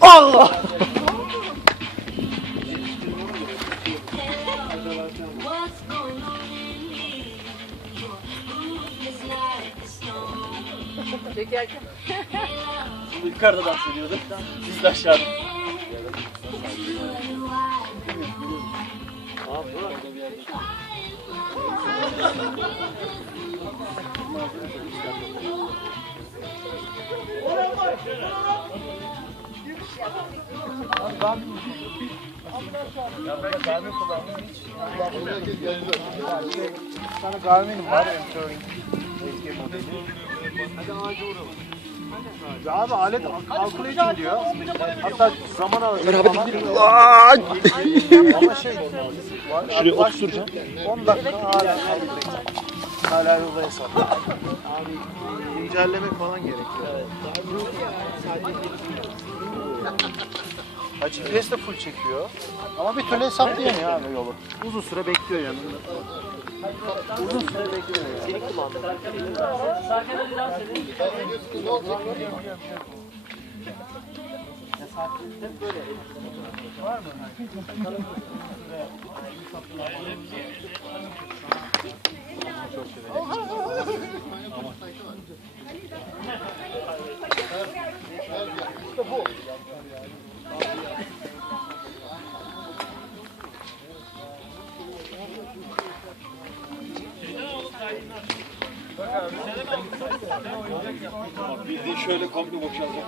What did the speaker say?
Allah! Çekerken. Yukarıda dans ediyordu. Biz de aşağıda. Sana Garmin'im var M-Touring eski modeli. Ya Abi alet calculating diyor. Hatta zaman alacak falan. Ama şey, Şuraya oturacağım. 10 dakika hala hala yolda hesap. Abi güncellemek falan gerekiyor. Ha, GPS de full çekiyor. Ama bir türlü hesaplayamıyor abi yolu. Uzun süre bekliyor yanında. Uzun süre bekliyor yani. Var mı? İşte bu. Şeyden alıp kaynaştı. Bildiğin şöyle komple boşalacak.